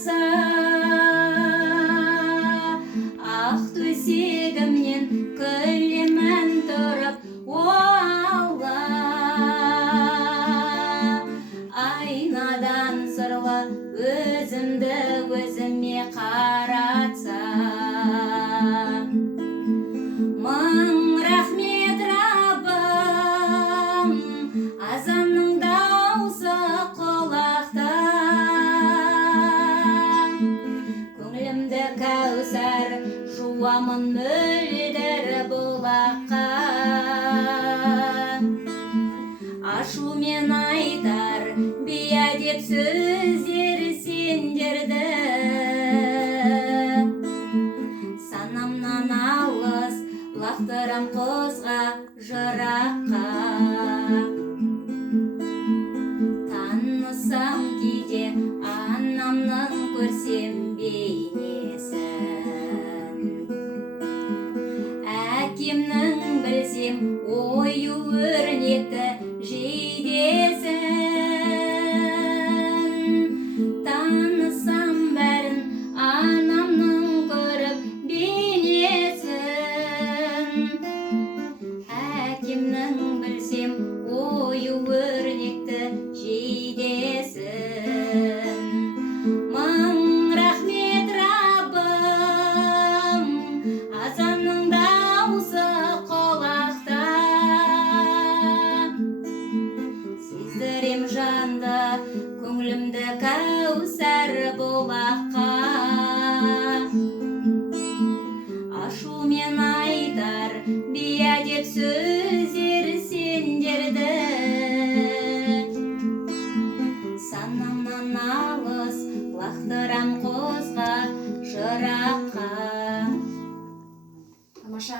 жатса, ақ төсегімнен күлемін тұрып, о Алла. Айнадан сырлы өзімді өзіме қаратсам, мың рахмет Раббым, азанның даусы құлақта. Көңілімді кәусар жуамын мөлдір бұлаққа, ашумен айтар бейәдеп сөздер сендерді, санамнан алыс лақтырам құзға жыраққа. Танысам кейде анамның көрсем бейнесін, әкемнің білсем ою өрнекті жейдесін. Танысам бәрін анамның көріп бейнесін, әкемнің білсем ою өрнекті жейдесін. Мың рахмет Раббым, азанның даусы құлақта. Сездірем жанды көңілімді кәусар бұлаққа.